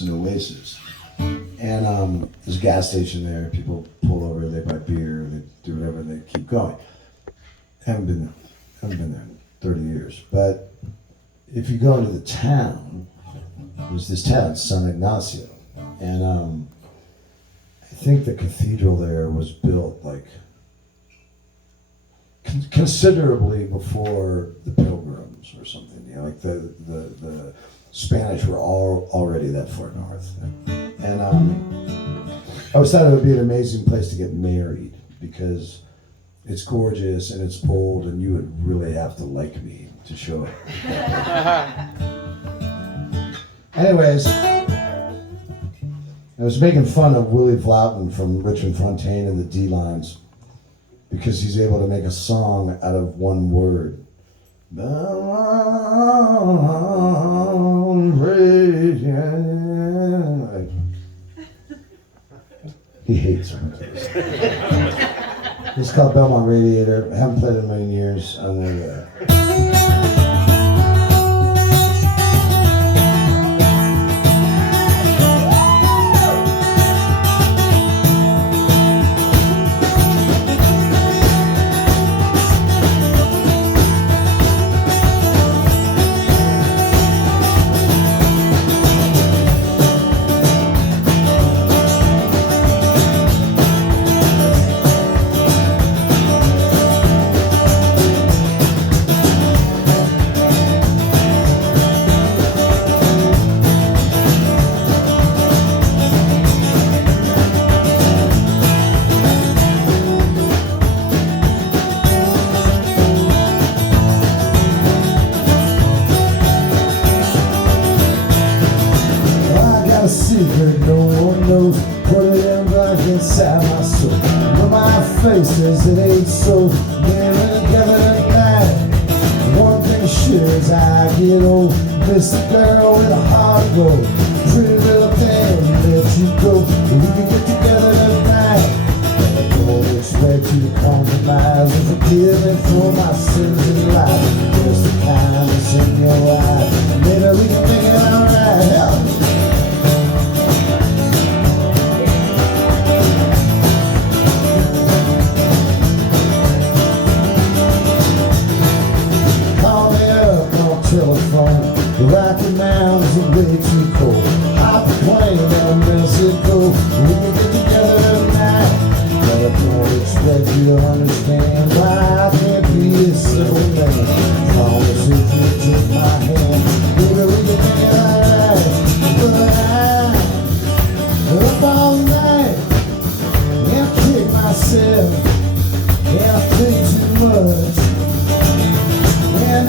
It's an oasis. And there's a gas station there. People pull over, they buy beer, they do whatever, they keep going. Haven't been there in 30 years. But if you go into the town, there's this town, San Ignacio. And I think the cathedral there was built like considerably before the Pilgrims or something. You know, like the Spanish were already that far north. And I always thought it would be an amazing place to get married because it's gorgeous and it's bold and you would really have to like me to show it. Anyways, I was making fun of Willie Vloughton from Richmond Fontaine and the D-Lines because he's able to make a song out of one word. He hates me. It's called Belmont Radiator. I haven't played it in a million years. I'm gonna secret no one knows. Put it in black inside my soul. When my face says it ain't so. Getting together tonight. One thing sure as I get old, miss a girl with a heart of gold. Pretty little thing, let you go. We can get together tonight. And I go this way to compromise and forgive me for my sins in life. There's the kindness in your eyes. Maybe we can make it alright. Telephone, the Rocky Mountains are way too cold. Hop a plane down Mexico. We can get together tonight. But I don't expect you to understand why I can't be a simple man. Promise if you take my hand, baby, we can make it alright. But I'm up all night and I kick myself. Yeah, I think too much. And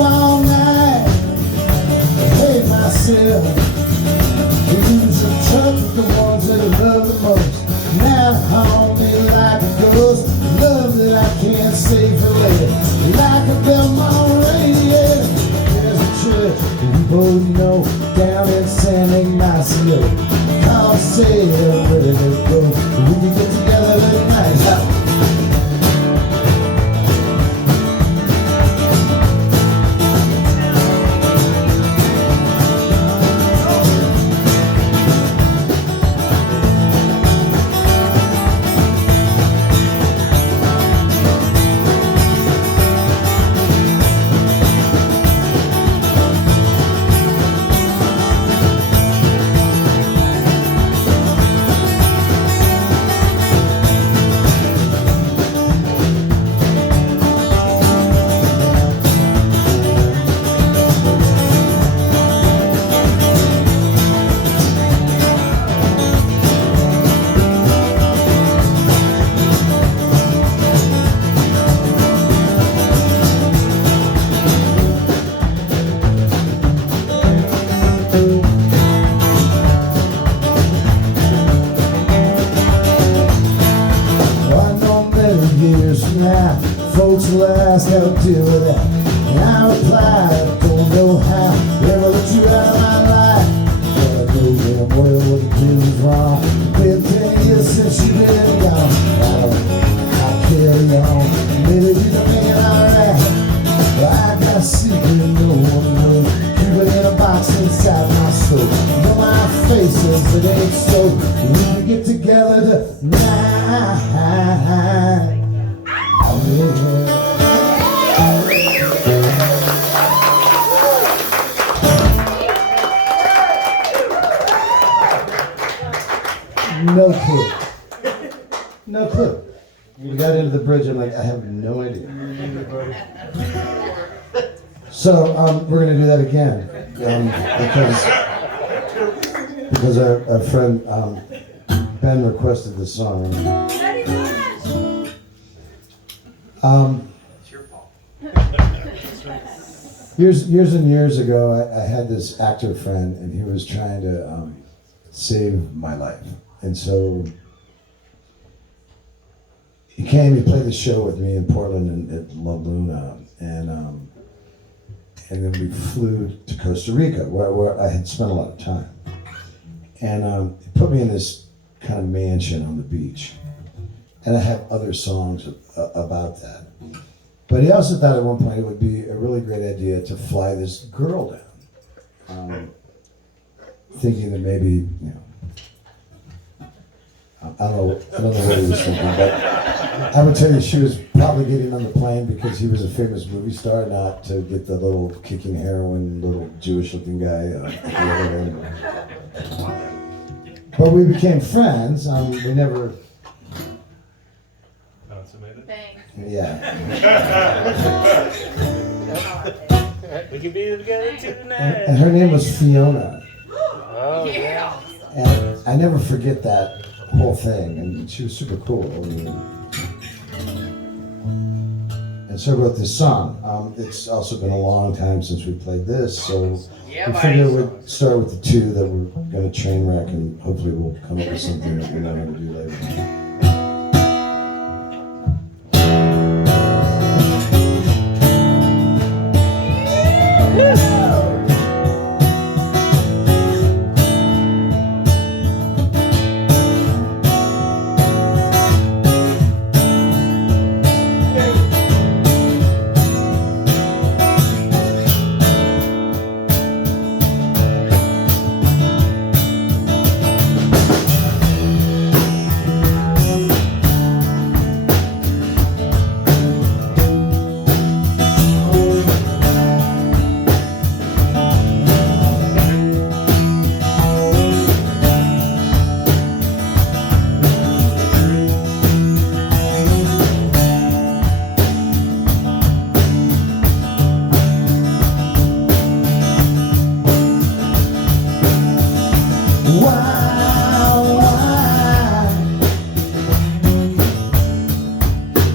all night, I hate myself. We lose in touch with the ones that I love the most. Now I haunt me like a ghost. Love that I can't save for later. Like a Belmont radiator. There's a church that we both know down in San Ignacio. Can't say where to go. We can get together tonight. Folks will ask how to deal with that. And I reply, I don't know how. Never let you out of my life. But I know damn well what you do is wrong. Been 10 years since you've been gone. I'll carry on. Maybe we can make it alright. But I got a secret no one knows. Keep it in a box inside my faces, it ain't so. We can get together tonight. No clue. No clue. We got into the bridge, I'm like, I have no idea. So we're going to do that again because our friend Ben requested the song. It's your fault. Years and years ago, I had this actor friend, and he was trying to save my life. And so he came, he played the show with me in Portland and at La Luna, and then we flew to Costa Rica, where I had spent a lot of time. And he put me in this kind of mansion on the beach. And I have other songs about that. But he also thought at one point it would be a really great idea to fly this girl down. Thinking that maybe, you know, I don't know what he was thinking, but I would tell you she was probably getting on the plane because he was a famous movie star, not to get the little kicking heroin, little Jewish-looking guy. But we became friends. We never. Thanks. Yeah. We can be together tonight. And her name was Fiona. Oh, yeah. And I never forget that whole thing, and she was super cool. And so I wrote this song. It's also been a long time since we played this, so we figured we'd start with the two that we're going to train wreck, and hopefully we'll come up with something that we know how to do later.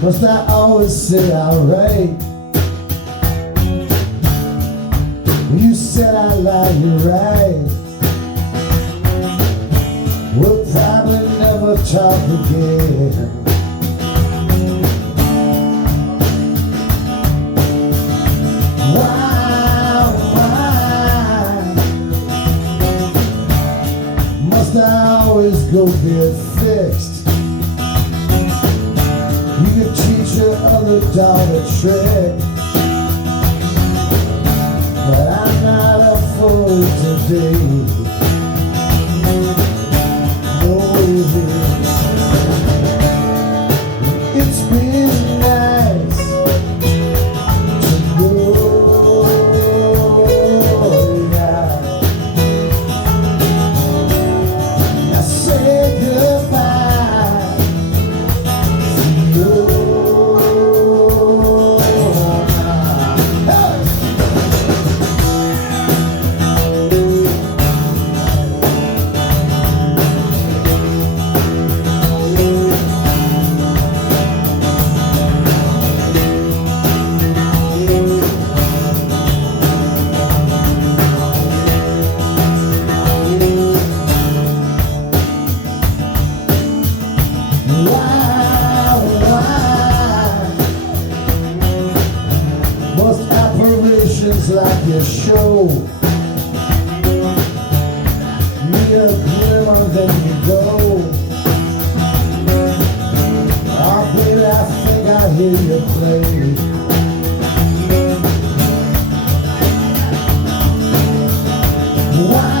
Must I always say alright? You said I lie, you're right. We'll probably never talk again. Why must I always go get fixed? You can teach your other dog a trick, but I'm not up for it today. No way. It's been nice to go, yeah. Now say goodbye to you. Most apparitions like your show need a glimmer, then you go. Oh baby, I think I hear you play. Why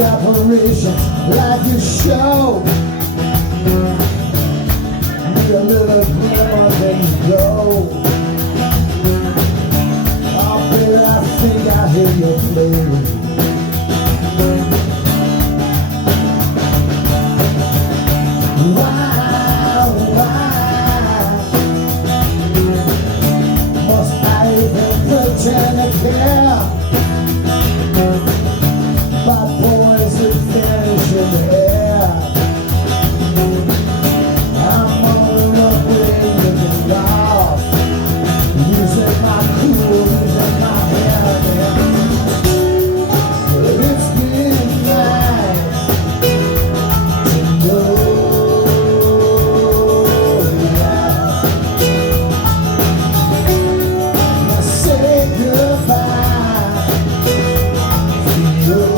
separation like you show. Need a little glimmer, then you go. Oh baby, I think I hear you play. Why must I even pretend to care? My boys are vanish in the air. I'm on the runway looking off, using my cool, using my hair. But it's been nice to know. Now say goodbye to you.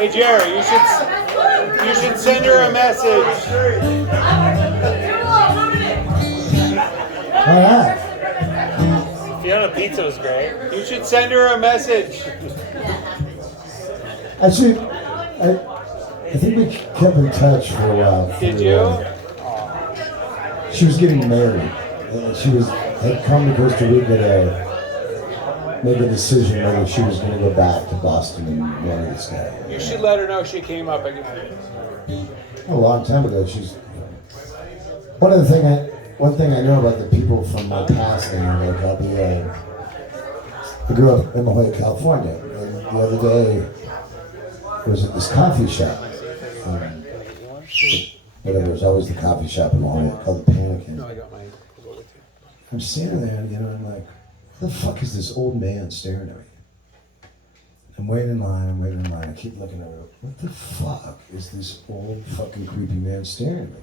Hey Jerry, you should send her a message. All right. Fiona Pizza was great. You should send her a message. Actually, I think we kept in touch for a while. Did you? She was getting married. She had come to Costa Rica to make a decision whether she was going to go back to Boston and marry this guy. You should let her know she came up again. A long time ago, she's one thing I know about the people from my past now. Like I grew up in La Jolla, California, and the other day I was at this coffee shop. Whatever, it was always the coffee shop in La Jolla called the Panikin. No, I got mine. I'm standing there, and I'm like, what the fuck is this old man staring at me? I'm waiting in line, I keep looking over. What the fuck is this old fucking creepy man staring at me?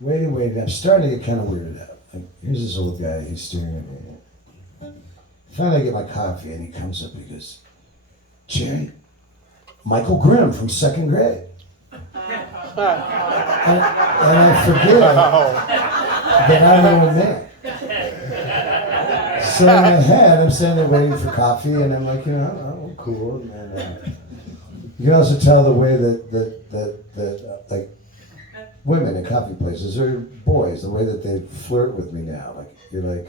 Waiting, I'm starting to get kind of weirded out. Like, here's this old guy, he's staring at me. Finally I get my coffee and he comes up and he goes, Jerry, Michael Grimm from second grade. and I forget that I'm an old man. So in my head, I'm standing there waiting for coffee, and I'm like, I'm cool. And you can also tell the way that like women in coffee places or boys, the way that they flirt with me now. Like you're like,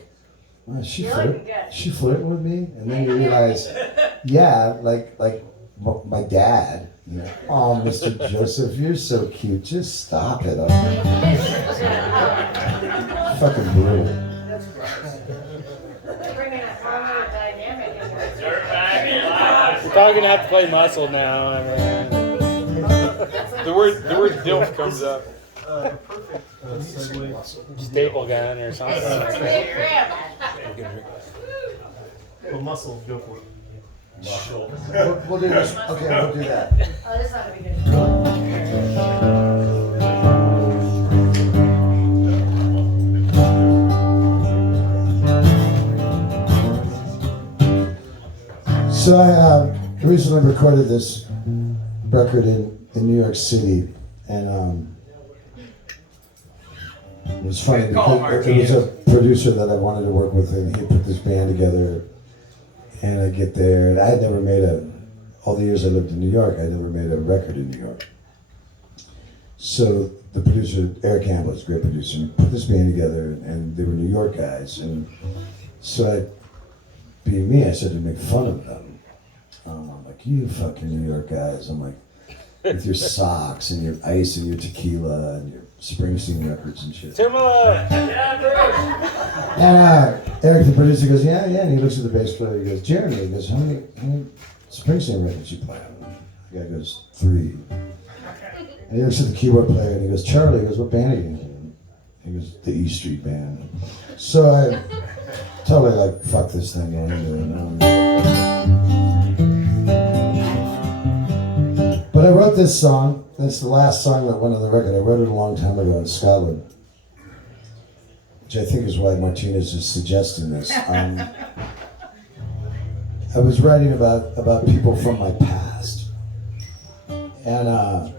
oh, she flirting with me, and then you realize, yeah, like my dad. Oh, Mr. Joseph, you're so cute. Just stop it. Fucking brutal. We're probably gonna have to play muscle now. I mean, the word DILF comes up. Staple gun or something. Well, muscle, go for it. We'll do this. Okay, we'll do that. Oh, this ought to be good. So I recently recorded this record in New York City, and It was funny because it was a producer that I wanted to work with, and he put this band together. And I get there, and I had never made all the years I lived in New York, I never made a record in New York. So the producer, Eric Campbell, is a great producer, and put this band together, and they were New York guys. And so being me, I started to make fun of them. I'm like, you fucking New York guys. I'm like, with your socks and your ice and your tequila and your Springsteen records and shit. Timala! And Eric, the producer, goes, yeah, and he looks at the bass player, he goes, Jeremy, he goes, how many Springsteen records you play on? The guy goes, 3. And he looks at the keyboard player and he goes, Charlie, he goes, what band are you in? He goes, the E Street Band. So I totally like, fuck this thing, what I'm doing. But I wrote this song. That's the last song that went on the record. I wrote it a long time ago in Scotland, which I think is why Martinez is suggesting this. I was writing about people from my past, and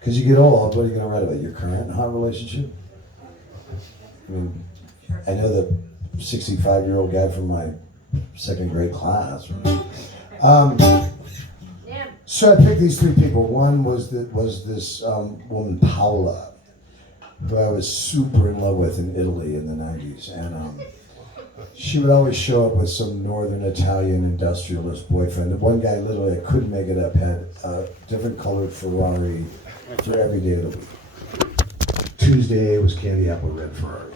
because you get old, what are you going to write about? Your current hot relationship? I mean, I know the 65-year-old guy from my second grade class. So I picked these 3 people. One was this woman, Paola, who I was super in love with in Italy in the 90s. And she would always show up with some northern Italian industrialist boyfriend. The one guy, literally, I couldn't make it up, had a different colored Ferrari for every day of the week. Tuesday was candy apple red Ferrari.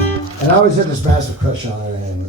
And I always had this massive crush on her, and